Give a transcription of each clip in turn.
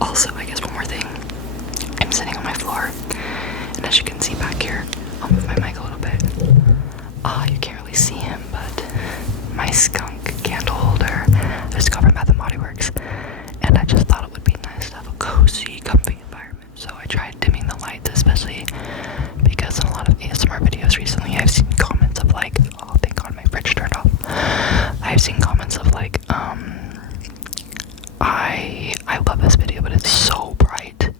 Also, I guess one more thing. I'm sitting on my floor, and as you can see back here, I'll move my mic a little bit. You can't really see him, but my skunk candle holder is covered by the Body Works, and I just thought it would be nice to have a cozy, comfy environment. So I tried dimming the lights, especially because in a lot of ASMR videos recently, I've seen comments of like, oh, thank God my fridge turned off. I've seen comments of like, I love this video, but it's so bright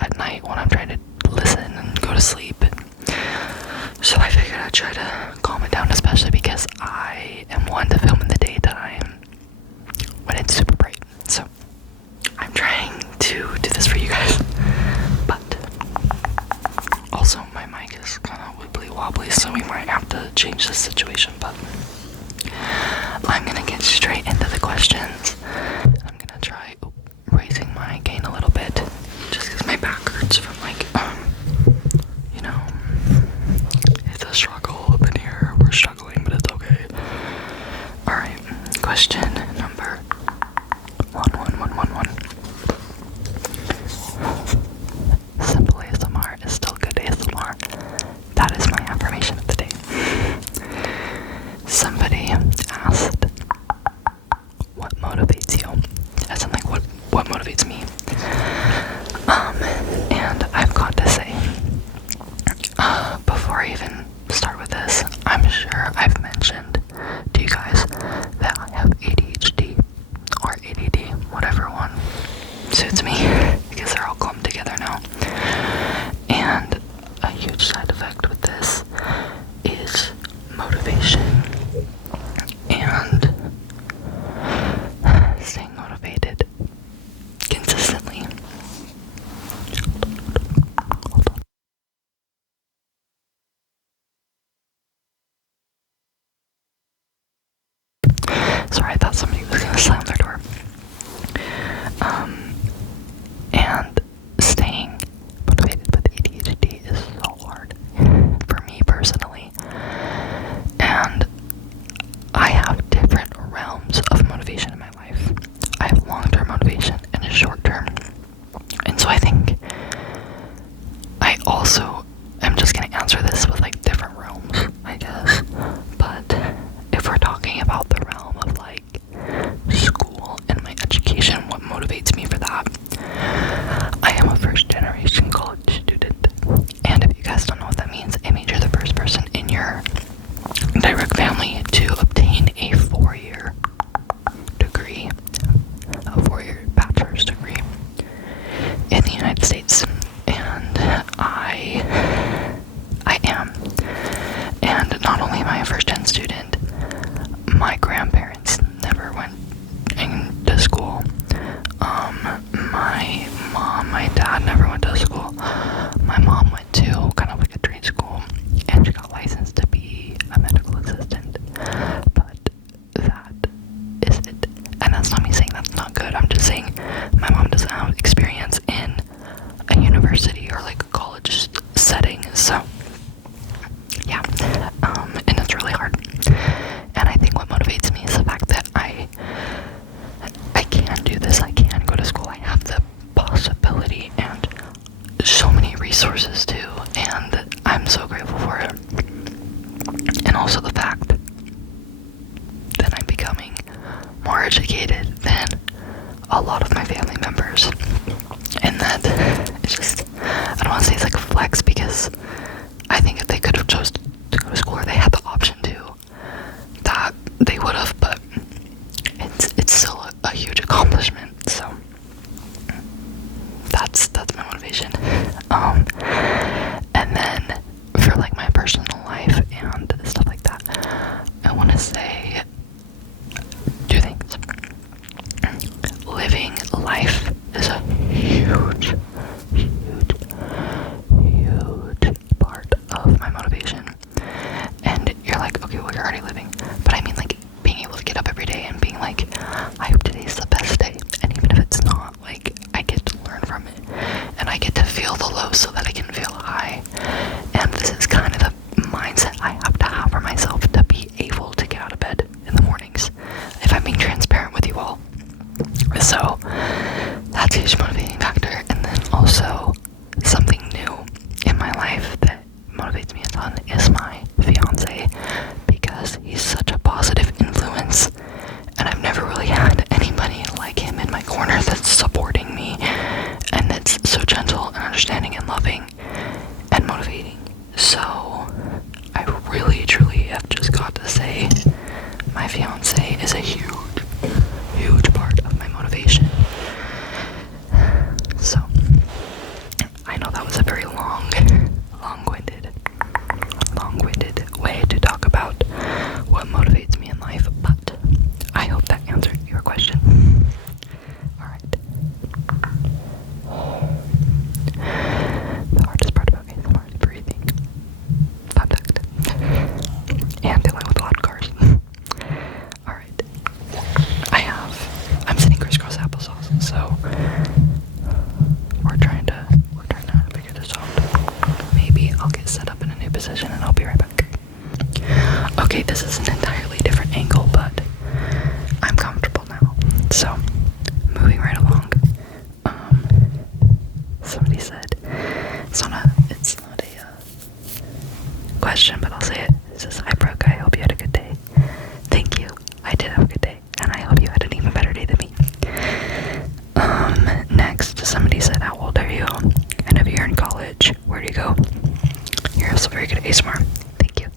at night when I'm trying to listen and go to sleep. So I figured I'd try to calm it down, especially because I am one to film in the daytime when it's super bright. So I'm trying to do this for you guys. But also my mic is kind of wibbly wobbly, so we might have to change this situation. But I'm gonna get straight into the questions. I'm gonna try raising my gain a little bit, just because my back hurts from like, you know, it's a struggle up in here. We're struggling, but it's okay. Alright, question number 11111. Simple ASMR is still good ASMR. That is my affirmation of the day. Somebody asked, what motivates you? As in like, what motivates me? And I've got to say, before I even start with this, I'm sure I've mentioned to you guys that I have ADHD or ADD, whatever one suits me, because they're all clumped together now. And a huge side effect with this is motivation and staying motivated consistently. Hold on. Sorry, I thought somebody was gonna slam their door. And staying motivated with ADHD is so hard for me personally. And I have different realms of motivation in my life. I have long-term motivation and a short-term. And so I think I also am just gonna answer this with like different realms, I guess. But if we're talking about the realm of like school and my education, what motivates me for that? I am a first-generation college student. And if you guys don't know what that means, it means you're the first person in your direct family to obtain a 4-year degree, a 4-year bachelor's degree in the United States. And I am. And not only am I a first-gen student, my grandparents never went into school. My mom, my dad never went to school. My mom went to kind of like a trade school, and she got licensed to be a medical assistant. But that is it. And that's not me saying that's not good. I'm just saying my mom doesn't have experience in a university or like a college setting. So yeah, and it's really hard. And I think what motivates me is the fact that I can do this. I can go to school. I have the possibility and so many resources too, and I'm so grateful for it. And also the fact that I'm becoming more educated than a lot of my family members, and that it's just, I don't want to say it's like a flex, because I think if they could have chose to go to school, or they had the option to, that they would have. But it's still a huge accomplishment. So that's my motivation. And then for like my personal life and stuff like that, I want to say 2 things. Living life is a huge part of my motivation. And you're like, okay, well, you're already living. But I mean, like, being able to get up every day and being like, I hope today's the best day. And even if it's not, like, I get to learn from it. And I get to feel the low so that I can feel high. And this is kind of the mindset I have to have for myself to be able to get out of bed in the mornings, if I'm being transparent with you all. So that's huge motivating factor. And then also something new in my life that motivates me a ton is my fiance, because he's such a positive influence, and I've never really had anybody like him in my corner that's supporting me and that's so gentle and understanding and loving and motivating. So I really truly have just got to say my fiance is a huge part of my motivation. So I know that was a very long-winded way to talk about what motivates me in life, but I hope that answered your question. Alright. The hardest part about ASMR is breathing. Fun fact. And dealing with a lot of cars. Alright. I'm sitting crisscross applesauce, so we're trying to figure this out. Maybe I'll get set up in a new position and I'll be right back. Okay, this is an entirely different angle, but I'm comfortable now. So, moving right along. Somebody said, it's not a question, but I'll say it. It says, "Hi Brooke, I hope you had a good day." Thank you. I did have a good day, and I hope you had an even better day than me. Next, somebody said, "How old are you? And if you're in college, where do you go?" You're also very good at ASMR. Thank you.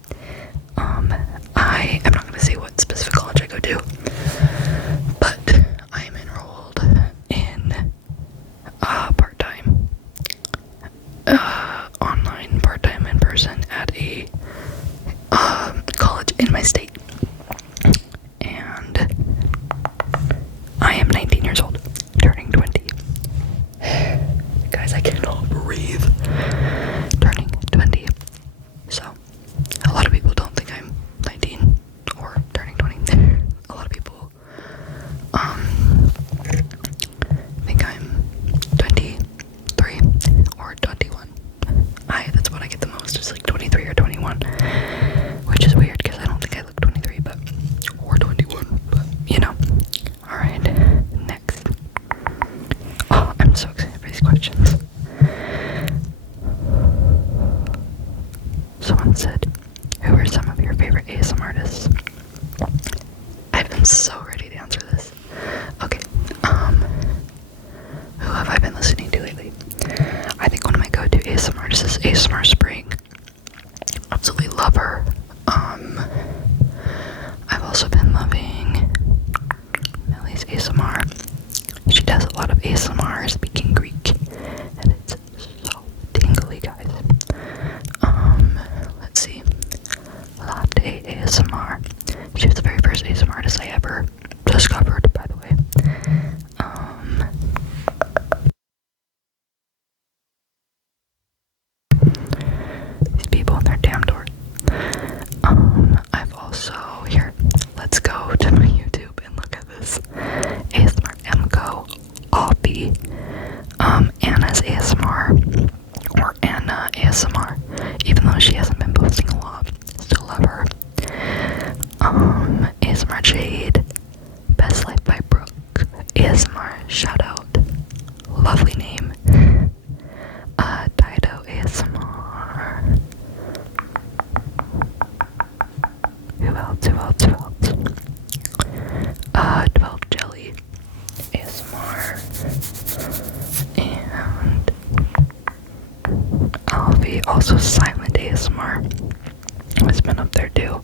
I am not going to say what specific college I go to, but I am enrolled in part-time, online, part-time, in person at a college in my state. And I am 19 years old, turning 20. Guys, I cannot breathe. Turning 20. So, a lot of people don't think I'm 19 or turning 20. A lot of people think I'm 23 or 21. That's what I get the most, is like 23 or 21, which is weird because I don't think I look 23, but or 21, but you know. Alright, next. Oh, I'm so excited for these questions. Someone said, "Who are some of your favorite ASMR artists?" I've been so ready to answer this. Okay, who have I been listening to lately? I think one of my go-to ASMR artists is ASMR Spring. Absolutely love her. I've also been loving Millie's ASMR. She does a lot of ASMR speaking Greek, and it's so tingly, guys. Let's see. Latte ASMR. She was the very first ASMR artist I ever discovered, by the way. These people and their damn doors. I've also, here, let's go to my YouTube and look at this. ASMR Mco, Oppie, Anna's ASMR, or Anna ASMR, even though she hasn't been posting a lot, still love her. ASMR Jade, Best Life by Brooke, ASMR shout out, lovely name. Dido ASMR. Who else? 12 Jelly ASMR. And Alfie, also silent ASMR, has been up there too.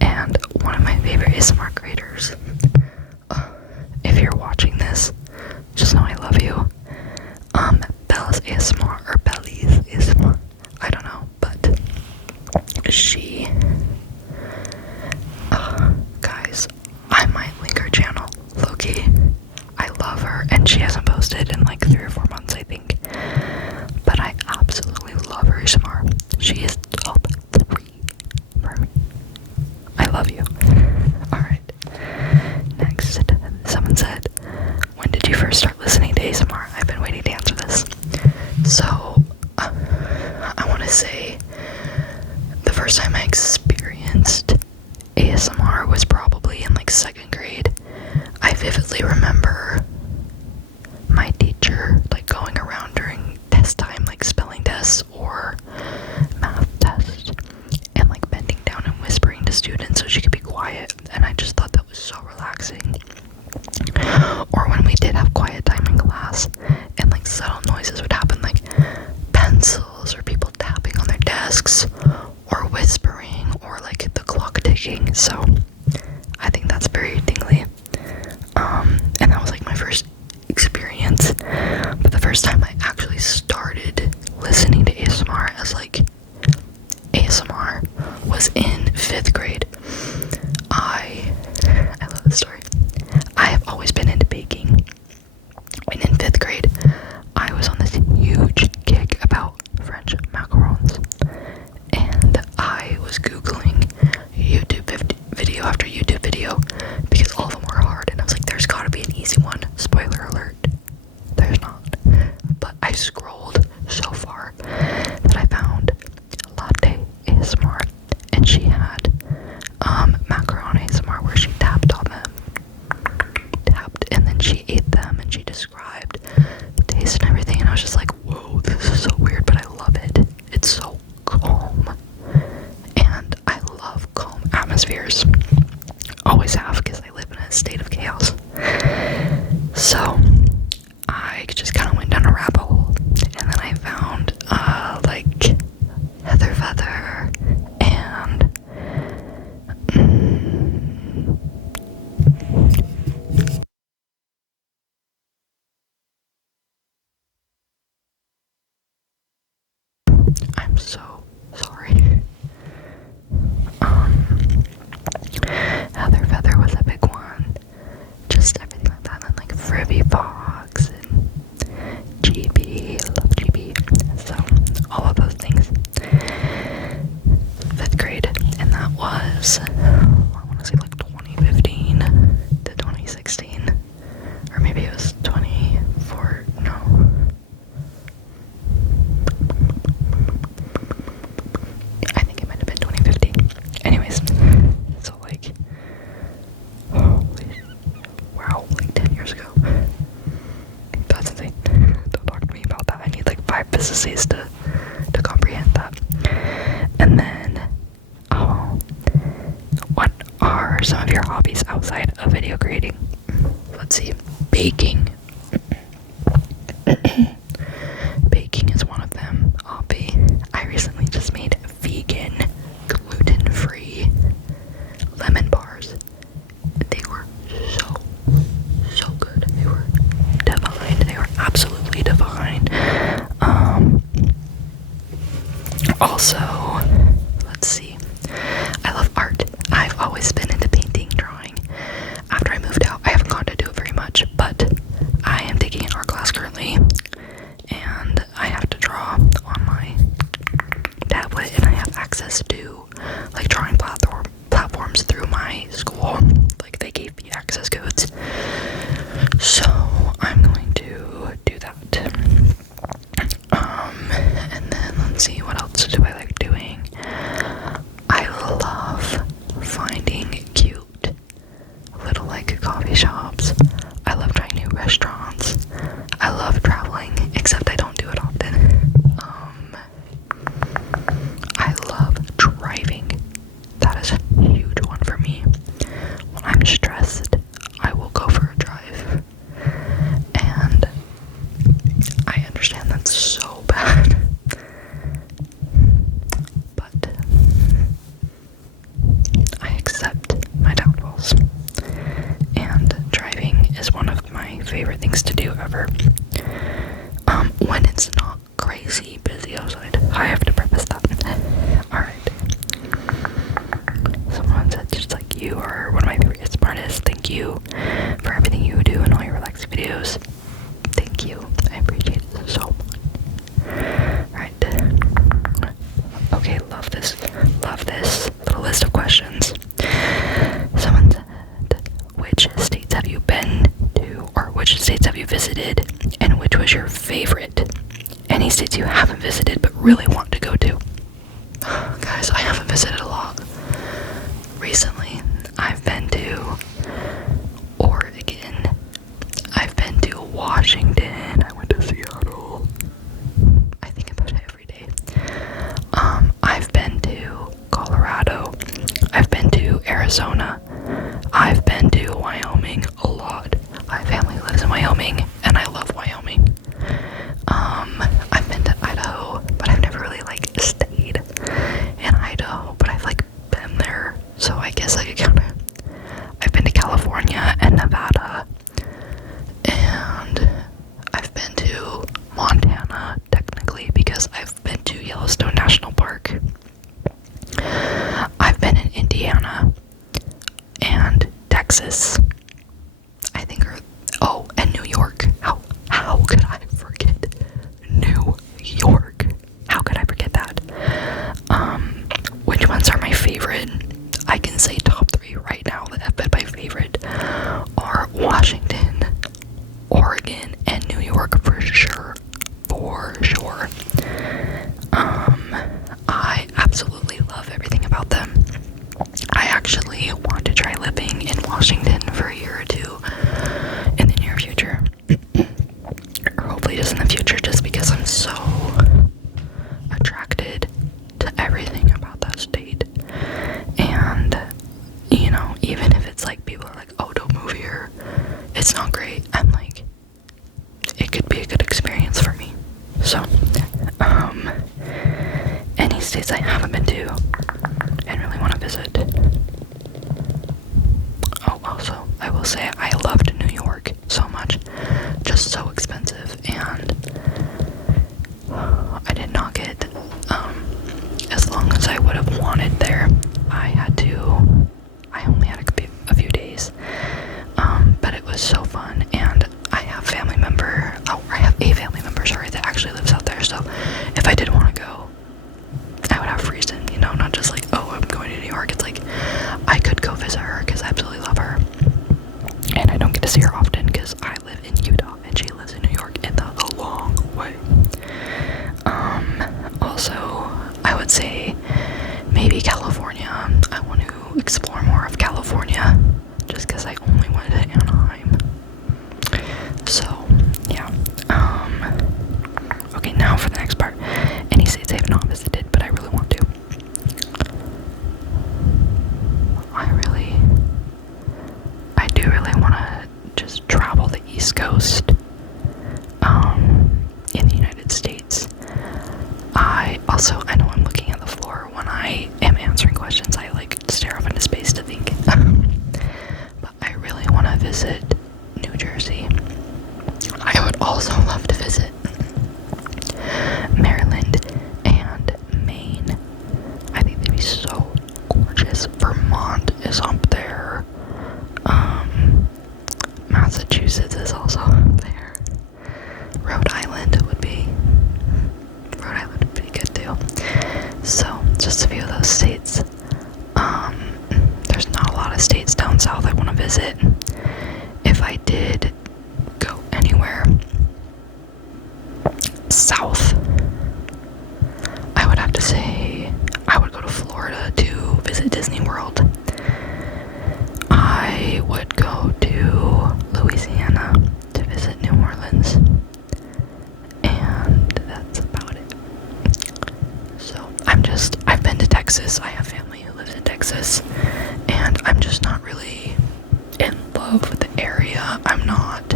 And one of my favorite ASMR creators, if you're watching this, just know I love you. Bella's ASMR, or Belly's ASMR, I don't know, but she, guys, I might link her channel, low-key. I love her, and she hasn't posted in like 3 or 4 months, I think, but I absolutely love her ASMR. She is top 3 for me. I love you. Alright, next, someone said, "When did you first start listening to ASMR?" I've been waiting to answer this. So, I want to say the first time I experienced ASMR was probably in like 2nd grade. I vividly remember first time I actually started listening to ASMR as like ASMR was in 5th grade. I love this story. I have always been into baking, and in 5th grade I was on this huge kick about French macarons, and I was googling YouTube video after YouTube video because all of them were hard, and I was like, there's gotta be an easy one. Spoiler alert, there's not. But I scrolled so far that I found latte ASMR, and she had macaron ASMR where she tapped on them, and then she ate them, and she described the taste and everything, and I was just like, whoa, this is so weird, but I love it. It's so calm, and I love calm atmospheres. Always have, because I live in a state of chaos. So I just kind of went down a rabbit hole, and then I found like Heather Feather and I'm so sorry. Heather Feather was a big one. Just everything like that, and like Fribby Fox and GB, love GB. So all of those things. 5th grade, and that was, I want to say like 2015 to 2016, or maybe it was 24. No. I think it might have been 2015. Anyways, so like, holy, wow, like 10 years ago. That's insane. Don't talk to me about that. I need like 5 business days to comprehend that. And then, what are some of your hobbies outside of video creating? Let's see. Baking. Baking is one of them. Hobby. I recently just made vegan, gluten-free lemon bars. They were so good. They were divine. They were absolutely divine. Also, let's see. I love art. I've always been into painting, drawing. After I moved out, I haven't gone to do it very much, but I am taking an art class currently, and I have to draw on my tablet, and I have access to like drawing platforms through my school. Like they gave me access codes, so I'm going to do that. And then let's see, what else do I like doing? I love finding cute little like coffee shops. I love trying new restaurants. I love traveling, except I don't do it often. I love driving. That is a huge one for me. When I'm stressed, I will go for a drive. And I understand that's so bad. But I accept my downfalls. And driving is one of my favorite things to do ever. When it's not crazy busy outside. I have to preface that. Alright. Someone said just like you are one of my favorite artists. Thank you for everything you do and all your relaxed videos. Thank you. I appreciate it so much. Alright. Okay, love this little list of questions. Someone said, which states have you been to, or which states have you visited, and which was your favorite? Any states you haven't visited but really want to go to? Guys, I haven't visited a lot. Recently, I've been to Oregon. I've been to Washington. I went to Seattle. I think about it every day. I've been to Colorado. I've been to Arizona. I've been to Wyoming a lot. My family lives in Wyoming, and I love Wyoming. I've been to Idaho, but I've never really like stayed in Idaho, but I've like been there, so I guess I could count it. I've been to California and Nevada, and London and New York for sure. I absolutely love everything about them. I actually want to try living in Washington for a year or two in the near future. Or hopefully just in the future, just because I'm so attracted to everything about that state. And, you know, even if it's like people are like, oh, don't move here, it's not great, I'm like, it could be a good experience for me. So, any states I haven't been to and really want to visit. Oh, also, I will say I loved New York so much. Just so expensive, and I did not get as long as I would have wanted there. I only had a few days, but it was so fun, and I have a family member, that actually lives out there, so if I did want to go, I would have reason, you know, not just like, oh, I'm going to New York. It's like, I could go visit her, because I absolutely love her, and I don't get to see her often, because I live in Utah, and she lives in New York, and that's a long way. Also, I would say, maybe California. I want to explore more of California, just because I only went to Anaheim. So, yeah. Okay, now for the next part. Any states I have not visited, but I really want to. I do really want to just travel the East Coast, in the United States. I know I'm looking at the floor when I am answering questions. I like stare off into space to think. But I really want to visit New Jersey. I would also love to visit Maryland and Maine. I think they'd be so gorgeous. Vermont is up there. Massachusetts is also up there. Rhode Island would be good too. So, just a few of those states. There's not a lot of states down south I want to visit. If I did go anywhere south, I would have to say I would go to Florida to visit Disney World. I would go to Louisiana to visit New Orleans. And that's about it. So, I've been to Texas. I have family who lives in Texas. And I'm just not really in love with the area. I'm not,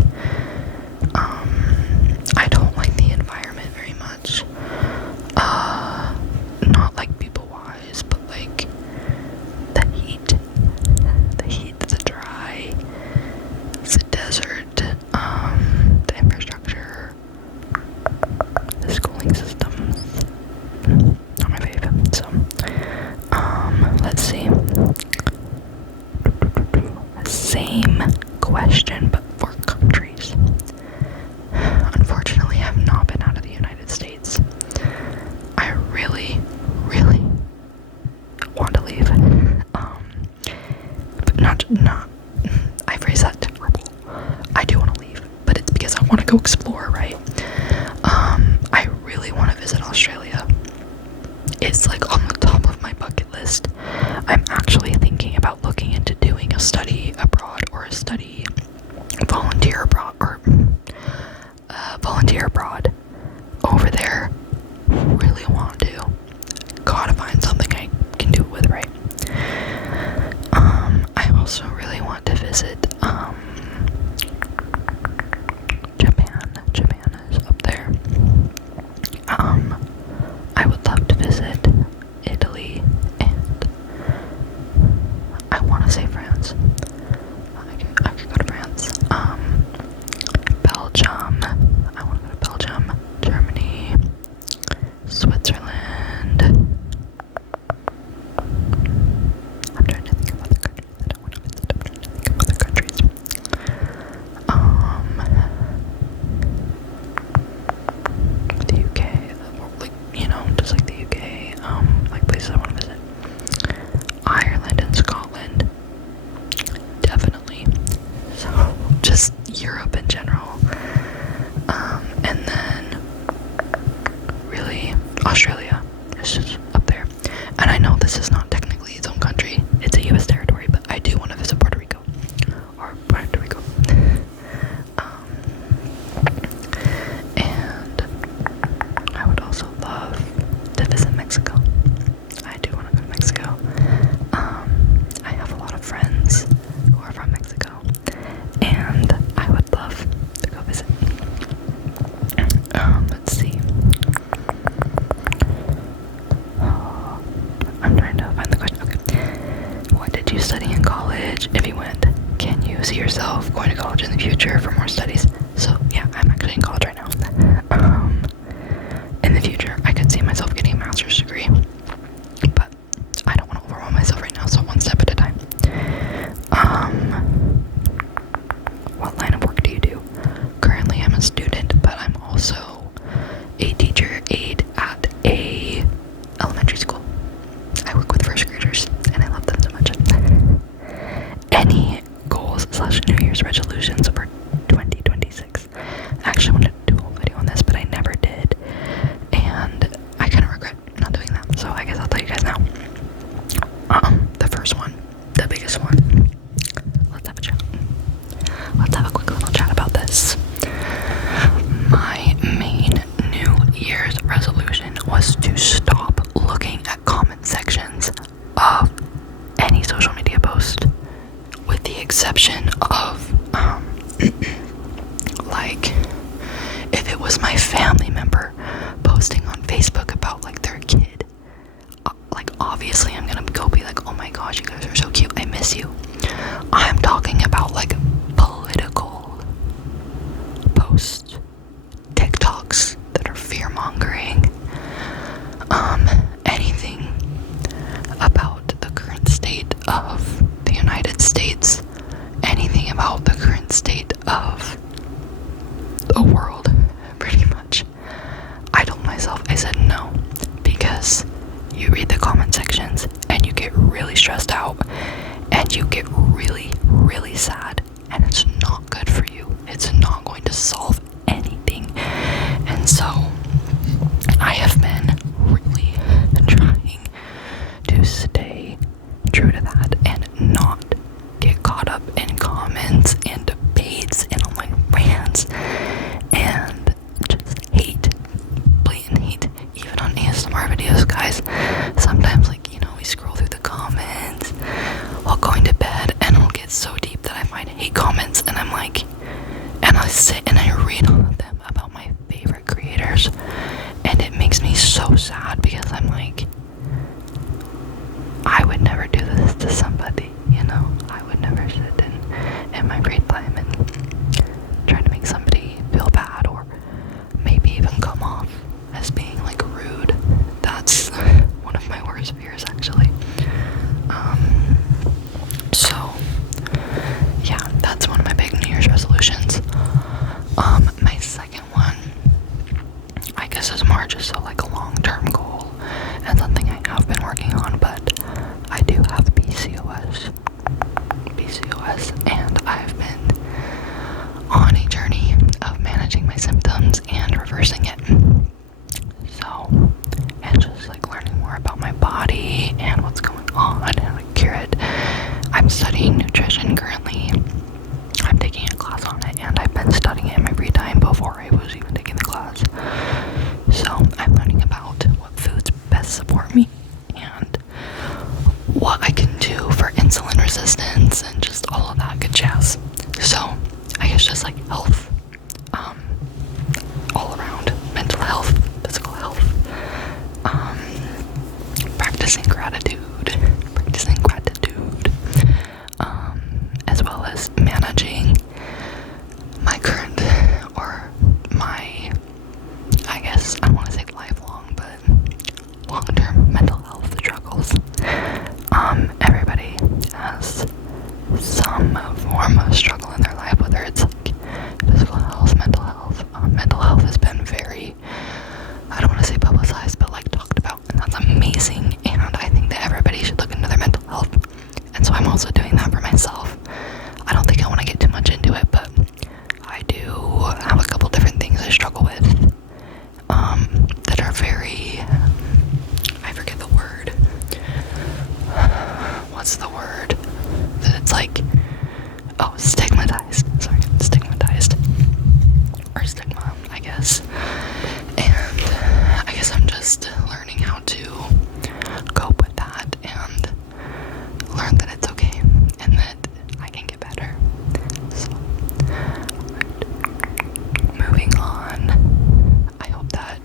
I don't like the environment very much. Not like people-wise, but like the heat, the dry, it's a desert, the infrastructure, the schooling systems, not my favorite. So, let's see. Same question, but for countries. Unfortunately, I have not been out of the United States. I really, really want to leave. But not, I phrase that terrible. I do want to leave, but it's because I want to go explore, right? I really want to visit Australia. It's like on the top of my bucket list. I'm actually thinking about looking into doing a study abroad or a volunteer abroad over there. Really want to. Gotta find something I can do it with, right? I also really want to visit Japan. Japan is up there. I would love to visit Italy, and I want to say France. I could go to France. Belgium. I want to go to And then really Australia is just up there. And I know this is not technically its own country, it's a US territory, but I do want to visit Puerto Rico. Or Puerto Rico. And I would also love to visit Mexico. I do want to go to Mexico. I have a lot of friends who are from Mexico, and I would love to go visit. Let's see. I'm trying to find the question. Okay. What did you study in college? If you went, can you see yourself going to college in the future for more studies? So yeah, I'm actually in college right now. In the future, I could see myself getting a master's degree, but I don't want to overwhelm myself right now, so one step at a time. What line of work do you do? Currently, I'm a student, but I'm also a teacher aide at a elementary school. I work with first graders, and I love them so much. Any goals / New Year's resolutions for 2026? I actually wanted to do a whole video on this, but I never did, and I kind of regret not doing that, so I guess I'll tell you guys now. The first one, the biggest one. Let's have a chat. Let's have a quick little chat about this. My main New Year's resolution was to stop looking at comment sections of any social media post, with the exception of like if it was my family member posting on Facebook about like their kid, like obviously I'm gonna go be like, oh my gosh, you guys are so cute, I miss you. I'm talking about like political posts, TikToks that are fear-mongering, anything about the current state of the United States, anything about the current state of the world, pretty much. I told myself, I said no, because you read the comment sections and you get really stressed out and you get really, really sad, and it's not good for you. It's not going to solve anything. And so I have been really trying to stay true to that and not get caught up in comments and debates and online rants and just hate, blatant hate, even on ASMR videos, guys. Sometimes, like, you know, we scroll through the comments while going to bed, and it'll get so deep that I find hate comments, and I'm like, and I sit and I read all of them about my favorite creators, and it makes me so sad, because I'm like, I would never do this to somebody, you know? I would never sit in my free time and try to make somebody feel bad, or maybe even come off as being like rude. That's one of my worst fears, actually. So yeah, that's one of my big New Year's resolutions. My second one, I guess, is more just like a long-term goal and something I have been working on, but I do have PCOS, and I've been on a journey of managing my symptoms and reversing it. So, and just like learning more about my body and what's going on and how to cure it. I'm studying nutrition currently. I'm taking a class on it, and I've been studying it in my free time before I was even taking the class. So I'm learning about what foods best support me and what I can do for insulin resistance and just all of that good jazz. So I guess just like health, all around, mental health, physical health, practicing gratitude, as well as managing my current, or my, I guess, I don't want to say lifelong, but long-term mental health struggles. Everybody has some form of struggle in their life, whether it's like physical health, mental health. Mental health has been very, I don't want to say publicized, but like talked about, and that's amazing, and I think that everybody should look into their mental health, and so I'm also doing that for myself. I don't think I want to get too much into it, but I do have a couple different things I guess. And I guess I'm just learning how to cope with that and learn that it's okay and that I can get better. So, moving on. I hope that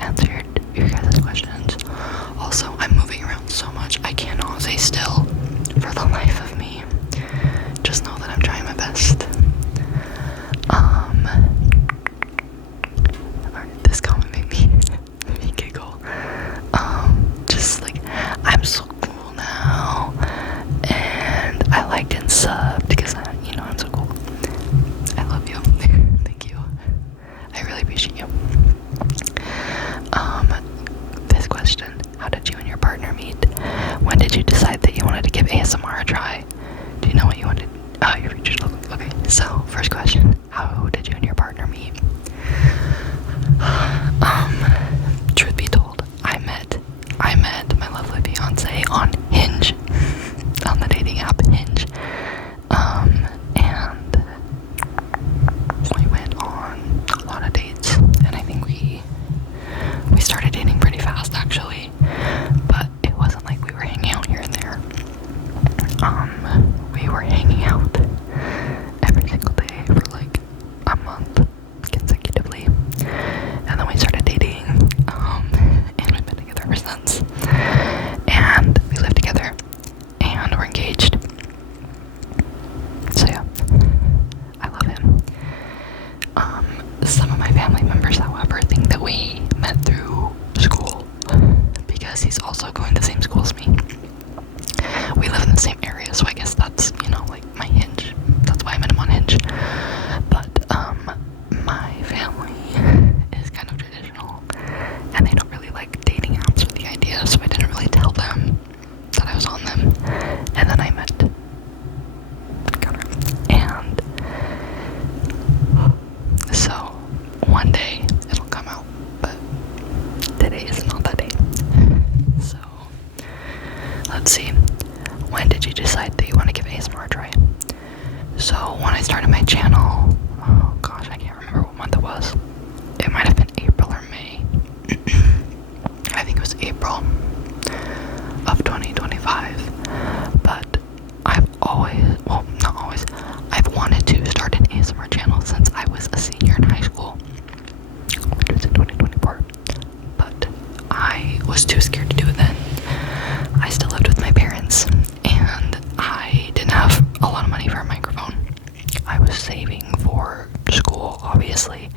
answered your guys' questions. Also, I'm moving around so much, I cannot stay still for the life of me. Just know that I'm trying my best. This comment made me giggle. Just like, I'm so cool now, and I liked and subbed because I'm so cool. I love you. Thank you. I really appreciate you. This question: how did you and your partner meet? When did you decide that you wanted to give ASMR a try? Do you know what you wanted? Oh, your future look. Okay, so first question: how did you and your partner meet? Truth be told, I met my lovely fiance on Hinge, on the dating app Hinge, and we went on a lot of dates, and I think we started dating pretty fast actually, but it wasn't like we were hanging out here and there. We were hanging out every single day for like a month consecutively, and then we started dating, and we've been together ever since, and we live together, and we're engaged. So yeah, I love him. Some of my family members, however, think that we met through school because he's also going to the same school as me. We live in the same area, so I guess that's, like my Hinge. That's why I met him on Hinge. But, my family is kind of traditional, and they don't really like dating apps or the idea, so I didn't really tell them that I was on them. And then I met Connor. And so, one day, it'll come out, but today is not that day. So, let's see. When did you decide that you want to give ASMR a try? So when I started my channel, oh gosh, I can't remember what month it was. It might have been April or May. I think it was April of 2025. But I've wanted to start an ASMR channel since I was a senior in high school, which was in 2024. But I was too scared to do it then. I still lived with my parents, and I didn't have a lot of money for a microphone. I was saving for school, obviously,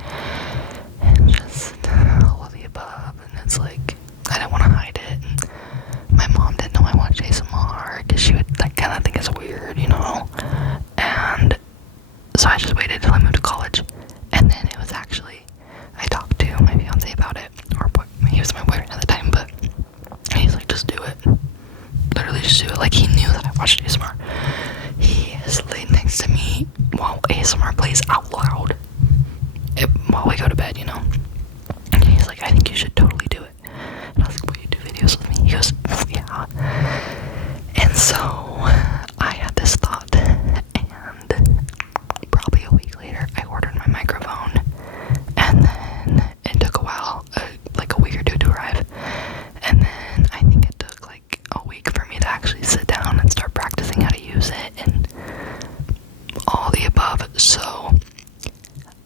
and just all of the above, and it's like, I didn't want to hide it, and my mom didn't know I watched ASMR, because she would, kind of think it's weird, and so I just waited till I moved to college, and then it was actually, I talked to my fiance about it, or he was my boyfriend at the time, but he's like, just do it. Literally just do it. Like, he knew that I watched ASMR. He is laid next to me while ASMR plays out loud while we go to bed, And he's like, I think you should totally do it. And I was like, will you do videos with me? He goes, yeah. And so I had this thought, and probably a week later I ordered my microphone, and then it took a while, like a week or two to arrive, and then I think it took like a week for me to actually sit down and start practicing how to use it and all the above. So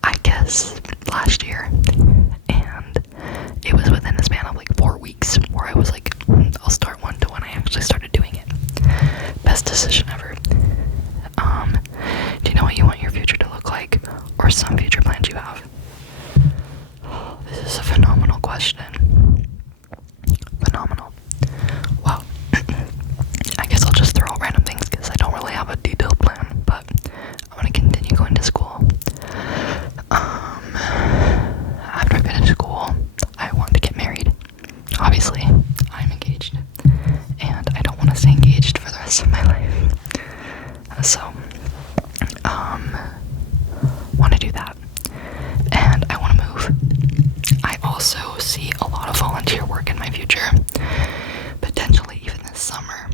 I guess last year, and it was within a span of like 4 weeks where I was like, I'll start one, to when I actually started doing it. Best decision ever. Do you know what you want your future to look like, or some future plans you have? This is a phenomenal question. Phenomenal. Well, I guess I'll just throw out random things because I don't really have a detailed plan, but I want to continue going to school. After I finish school, I want to get married. Obviously, I'm engaged, and I don't want to stay engaged for the rest of my life. So, want to do that, and I want to move. I also see a lot of volunteer work in my future, potentially even this summer.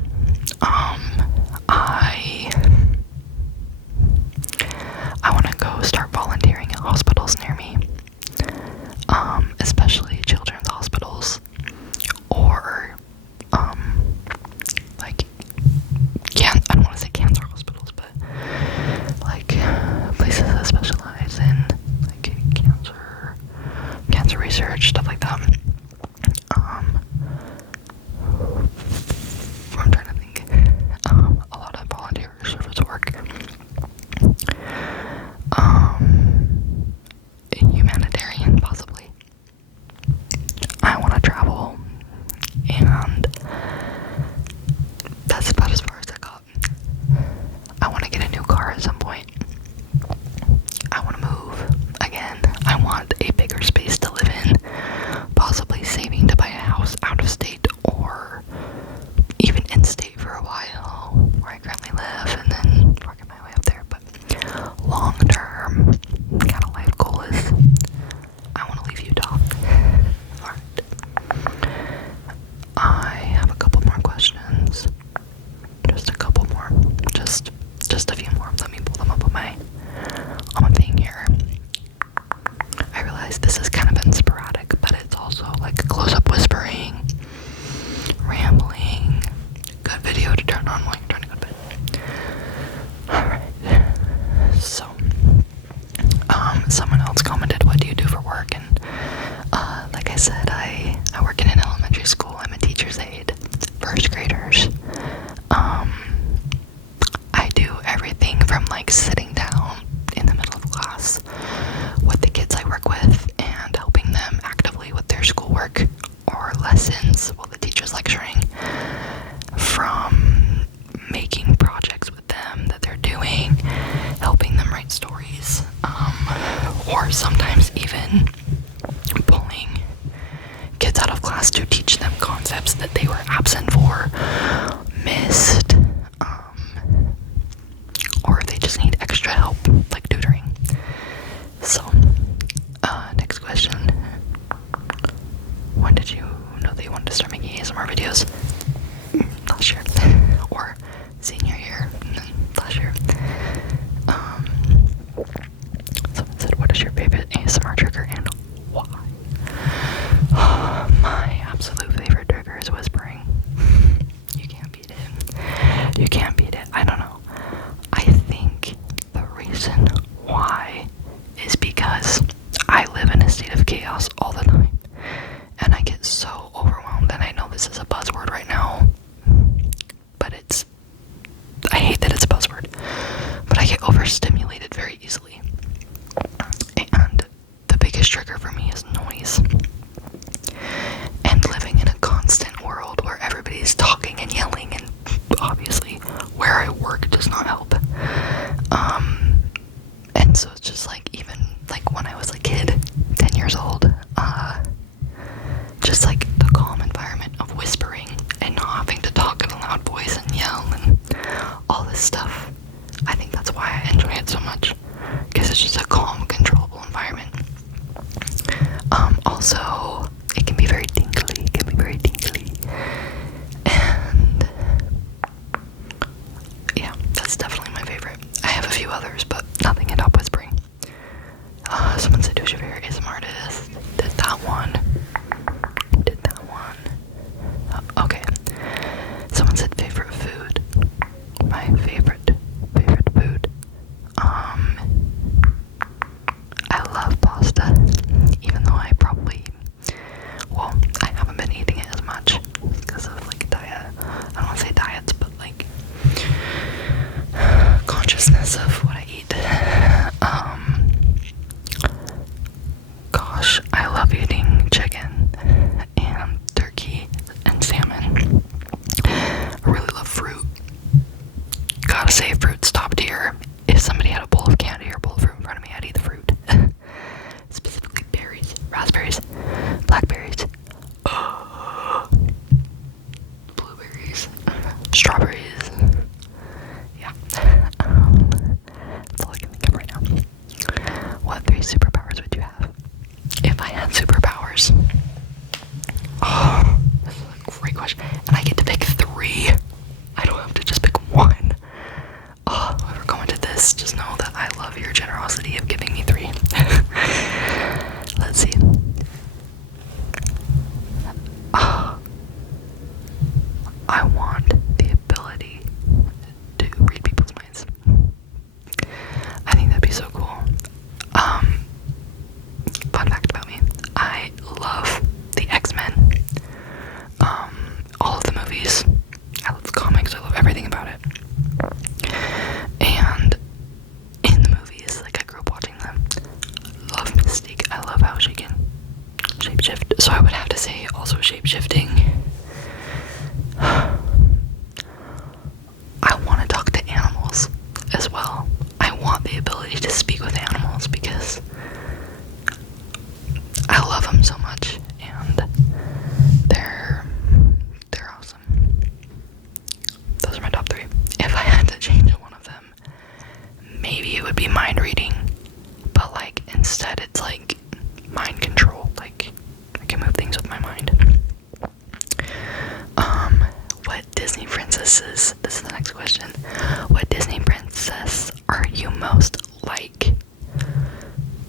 I want to go start volunteering at hospitals near me. research, stuff like that. I'm trying to think. A lot of volunteer service work. Humanitarian, possibly. I want to travel, and that's about as far as I got. I want to get a new car at some point. I want to move again. I want a bigger space to live in, possibly saving to buy a house out of state or even in state for a while, where I currently live, and then working my way up there. But long term kind of life goal is I want to leave Utah. Alright. I have a couple more questions. Just a couple more. Just a few more. Let me pull them up on my thing here. I realize this has kind of been sporadic, but it's also like close-up whispering, rambling, good video to turn on while you're trying to go to bed. Alright. So, someone else commented, what do you do for work? And, like I said, I work in an elementary school. I'm a teacher's aide, first graders. I do everything from like sitting down in the middle of class with the kids I work with and helping them actively with their schoolwork or lessons while the teacher's lecturing, from making projects with them that they're doing, helping them write stories, or sometimes even pulling kids out of class to teach them concepts that they were absent for, missed, or if they just need extra help, like tutoring. So, next question. When did you know that you wanted to start making ASMR videos? Last year. Or senior year, and then last year. Someone said, what is your favorite ASMR trigger and why? My absolute favorite trigger is whispering. You can't beat it. You can't beat it. I don't know. I think the reason why is because I live in a state of chaos all the time. And I get so overwhelmed, and I know this is a buzzword right now, but I hate that it's a buzzword, but I get overstimulated very easily. And the biggest trigger for me is noise. And living in a constant world where everybody's talking and yelling, and obviously where I work does not help. And so it's just like, even like when I was a kid, 10 years old, just like the calm environment of whispering and not having to talk in a loud voice and yell and all this stuff. I think that's why I enjoy it so much, because it's just a calm, controllable environment. Also, it can be very tingly. And yeah, that's definitely my favorite. I have a few others, but nothing can top whispering. Someone said, who's your favorite ASMR artist? Did that one. Okay. Someone said favorite food. My favorite food. I love pasta, even though I probably So I would have to say also shape-shifting. I want to talk to animals as well. I want the ability to speak with animals because I love them so much, and they're awesome. Those are my top 3. If I had to change one of them, maybe it would be mind reading, but like instead it's like mind control. Like I can move things with my mind. What Disney princesses, this is the next question, what Disney princess are you most like?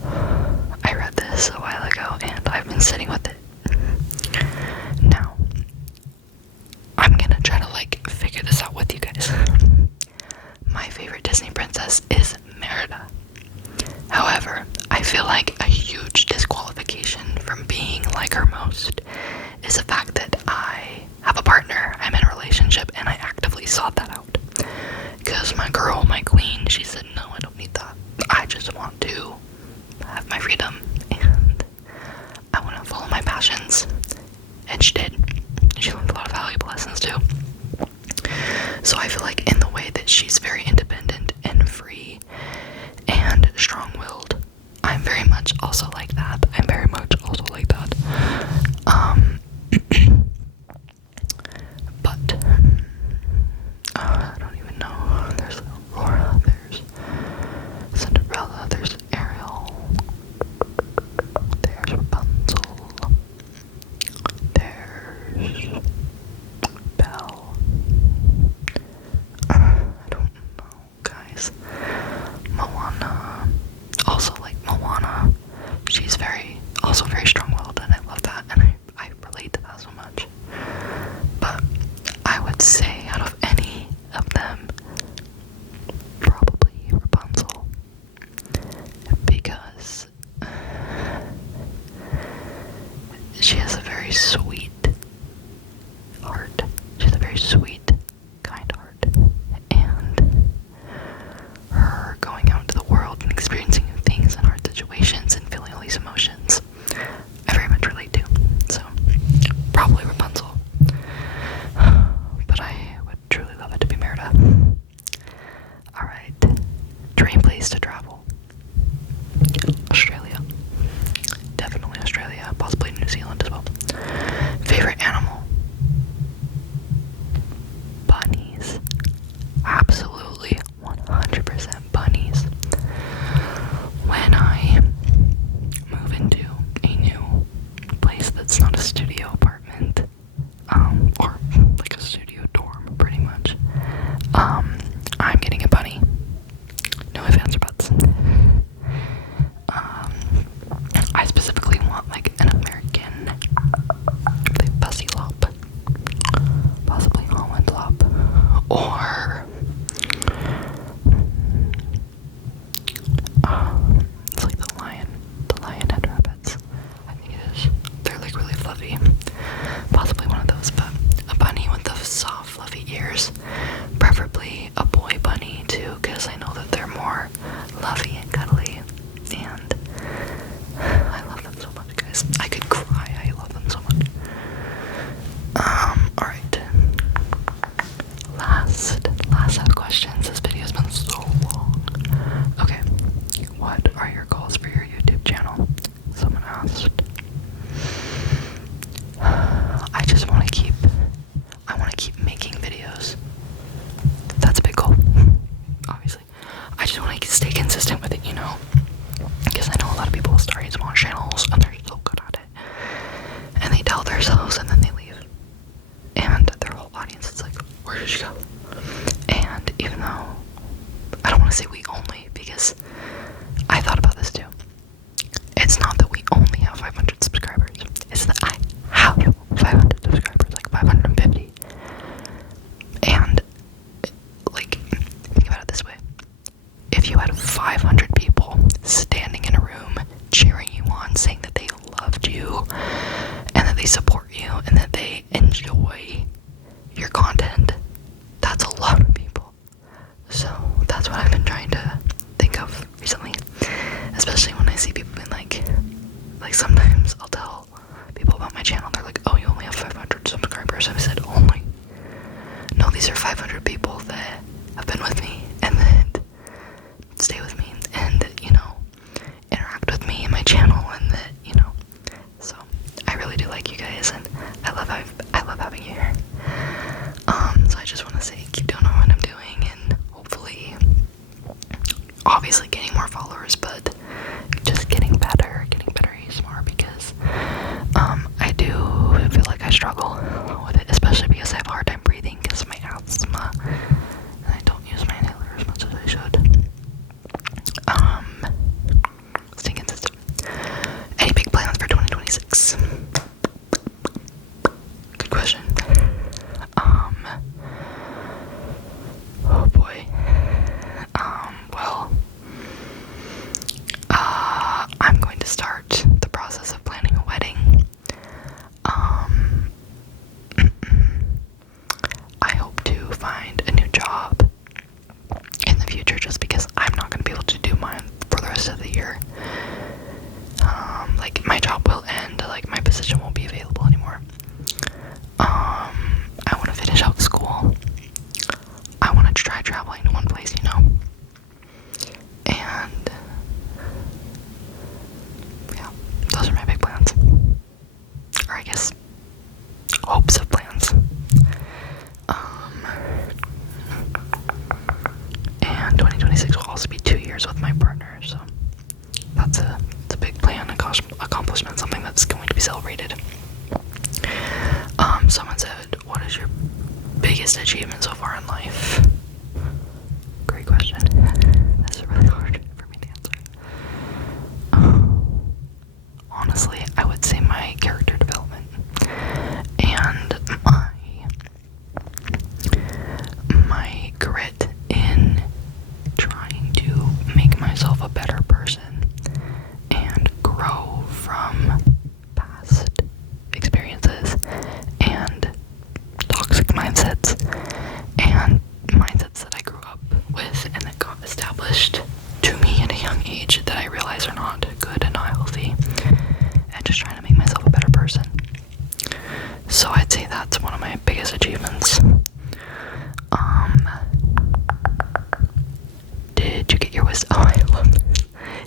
I read this a while ago and I've been sitting with it. Now, I'm gonna try to like figure this out with you guys. My favorite Disney princess is Merida. However, I feel like a huge disqualification from being like her most is the fact that I have a partner, I'm in a relationship, and I actively sought that out. Because my girl, my queen, she said, no, I don't need that. I just want to have my freedom, and I want to follow my passions. And she did. She learned a lot of valuable lessons too. So I feel like in the way that she's very independent and free and strong-willed, I'm very much also like that. But I don't even know. There's Aurora, there's Cinderella, there's Ariel, there's Rapunzel, there's Belle. I don't know, guys. Moana. Also, like Moana, she's also very strong-willed, and I love that, and I relate to that so much. But I would say out of any of them, probably Rapunzel, because she has a very sweet heart. She has a very sweet, kind heart, and her going out into the world and experiencing new things and hard situations and feeling all these emotions, I very much relate to. So, probably Rapunzel. But I would truly love it to be Merida. Alright. Dream place to travel. Australia. Definitely Australia. Possibly New Zealand as well. Favorite animal? Bunnies. Absolutely 100% bunnies. When I move into a new place that's not a studio apartment, or like a studio dorm, pretty much, I'm getting a bunny. No ifs, ands, or buts. I specifically want like an American, like Pussy Lop, possibly Holland Lop, or it's like the lion head rabbits. I think it is. They're like really fluffy. Possibly one of those, but a bunny with the soft, fluffy ears. Preferably a boy bunny too, because I know that they're more lovey and cuddly. And I love them so much, guys. I could cry. I love them so much. Alright. Last set of questions. This video has been so long. Okay. What are your goals for your YouTube channel? Someone asked. I want to keep making videos. That's a big goal, obviously. I just want to stay consistent with it, you know? Because I know a lot of people start small channels and they're so good at it. And they tell themselves and then they leave. And their whole audience is like, where did you go? And even though, I don't want to say we only, because I thought about this too. It's not that we only have 500 subscribers. It's that I have 500 subscribers, like 550. And, like, think about it this way. If you had 500 people standing in a room cheering you on, saying that they loved you, and that they support you, and that they enjoy your content, that's a lot of people. So, that's what I've been trying to think of recently. Especially when I see people being like sometimes I'll tell people about my channel. They're like, oh, you only have 500 subscribers. I said, only? No, these are 500 people that have been with me and that stay with me and, you know, interact with me and my channel, and that, you know, so I really do like you guys, and I love having you here. So I just want to say, keep doing what I'm doing, and hopefully, obviously getting more followers, but just getting better ASMR, because I do feel like I struggle with it, especially because I have a hard time breathing because of my asthma, and I don't use my inhaler as much as I should. Stay consistent. Any big plans for 2026? Good question. Oh boy. Well, I'm going to start the process of planning a wedding. I hope to find a new job in the future, just because I'm not going to be able to do mine for the rest of the year. Like, my job will end, like, my position won't be available anymore. I want to finish out school. I want to try traveling to one place, you know. And yeah, those are my big plans. Or I guess hopes of plans. And 2026 will also be 2 years with my partner, so it's a big plan, accomplishment, something that's going to be celebrated. Someone said, what is your biggest achievement so far in life? Great question. That's really hard for me to answer. Honestly, I would say my character development and my grit in trying to make myself a better person and grow from past experiences and toxic mindsets and mindsets that I grew up with and that got established to me at a young age that I realize are not good and not healthy, and just trying to make myself a better person. So I'd say that's one of my biggest achievements. Did you get your wisdom? Oh, I love this.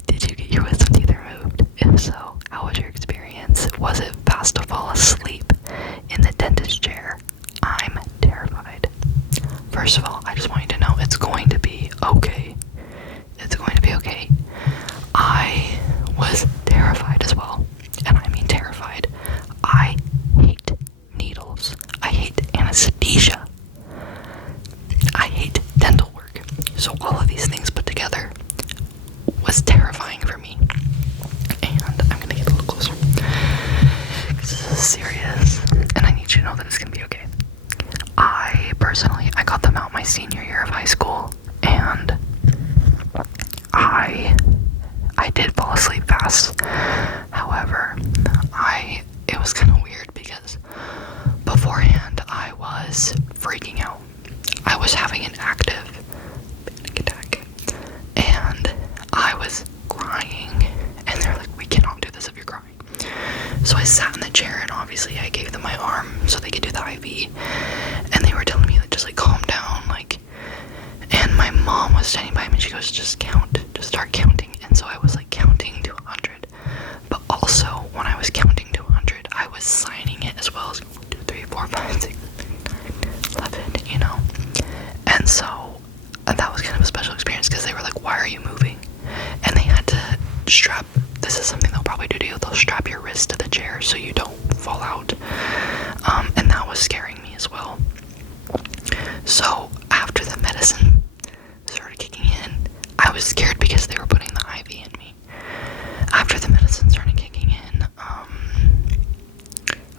Did you get your wisdom teeth removed? If so, how was your experience? Was it fast to fall asleep in the dentist chair? I'm terrified. First of all, I just want you to know it's going to be okay. It's going to be okay. I was terrified as well. And I mean terrified. I hate needles. I hate anesthesia. I hate dental work. So all of these things put together was terrifying for me. And I'm gonna get a little closer, because this is serious, and I need you to know that it's gonna be okay. I got them out my senior year of high school, and I did fall asleep fast. However, it was kind of weird because beforehand I was freaking out. I was having an active panic attack, and I was crying, and they're like, we cannot do this if you're crying. So I sat in the chair, and obviously I gave them my arm so they could do the IV, and they were telling me, like, just like calm down, like, and my mom was standing by me, and she goes, just start counting. And so I was like counting to 100, but also when I was counting to 100, I was signing it as well as 1, 2, 3, 4, 5, 6, 7, 8, 9, 11, you know. And so that was kind of a special experience, because they were like, why are you moving? And they had to strap, this is something they'll probably do to you, they'll strap your wrist to the chair so you don't fall out. And that was scaring me as well. So after the medicine started kicking in, I was scared because they were putting the IV in me. After the medicine started kicking in,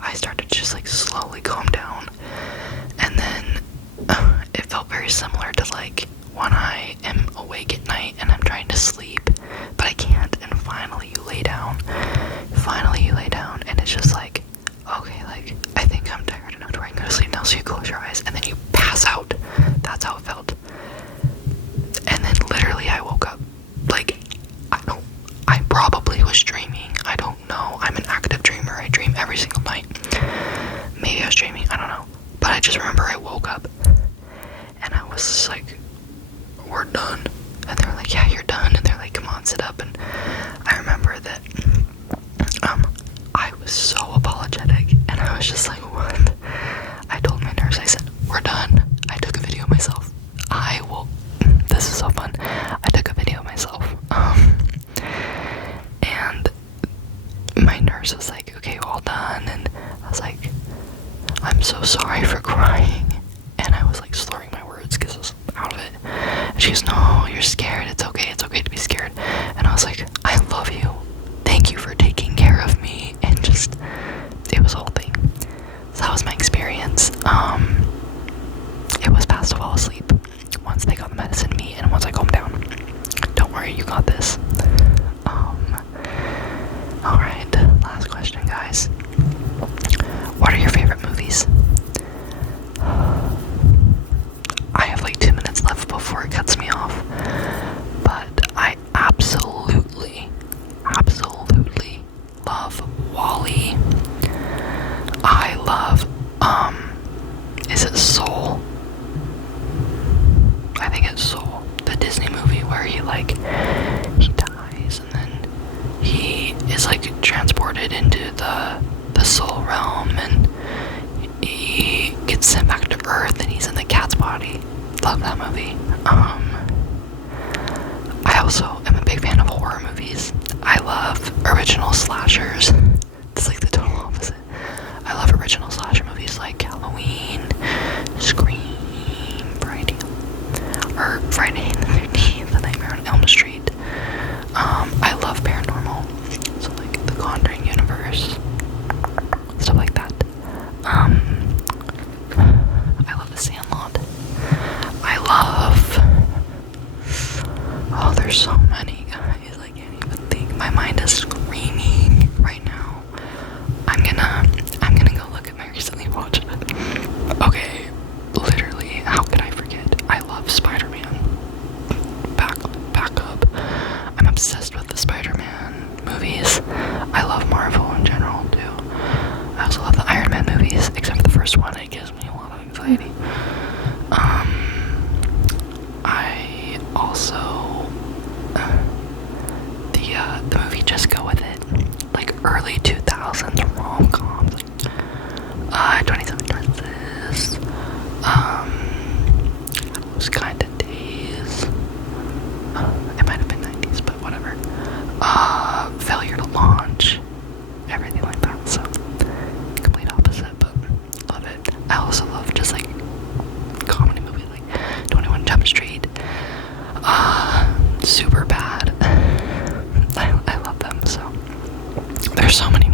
I started to just like slowly calm down, and then it felt very similar to like when I am awake at night and I'm trying to sleep, but I can't, and finally you lay down, and it's just like, okay, like, I think I'm tired enough to where I can go to sleep now, so you close your eyes, and then you pass out. That's how it felt. And then literally I woke up, like, I probably was dreaming, I don't know, I'm an active dreamer, I dream every single I just remember I woke up and I was just like, we're done. And they were like, yeah, you're done. And they're like, come on, sit up. And I remember that I was so apologetic, and I was just like, what? I told my nurse, I said, we're done. I took a video of myself. This is so fun. I took a video of myself. And my nurse was like, okay, all done. And I was like, I'm so sorry for crying. And I was like slurring my words because I was out of it. And she goes, no, you're scared. It's okay to be scared. And I was like, I love you. Thank you for taking care of me. And just, it was a whole thing. So that was my experience. It was past to fall asleep once they got the medicine to me and once I calmed down. Don't worry, you got this. Alright, last question, guys. What are your favorite movies? I have like 2 minutes left before it cuts me off, but I absolutely love WALL-E. I love, is it Soul? I think it's Soul, the Disney movie where he dies and then he is like transported into the soul realm and he gets sent back to Earth and he's in the cat's body. Love that movie. I also am a big fan of horror movies. I love original slashers. It's like the total opposite. I love original slasher movies like Halloween, Scream, Friday the 13th, The Nightmare on Elm Street. I love paranormal, so like the Conjuring universe, stuff like that. I love The Sandlot. There's so many, guys. I can't even think. My mind is screaming right now. I'm gonna go look at my recently watched it. Okay, literally, how could I forget? I love Spider-Man. Back up. I'm obsessed with the Spider-Man movies. I love Marvel in general too. I also love the Iron Man movies, except for the first one. It gives me a lot of anxiety. I also the movie Just Go With It, like early 2000s rom-coms, like 27 Dresses, Those Kind of Days, it might have been 90s, but whatever, Failure to Launch, everything like that. So complete opposite, but love it. I also love just like comedy movies like 21 Jump Street, Super Bad. I love them. So there's so many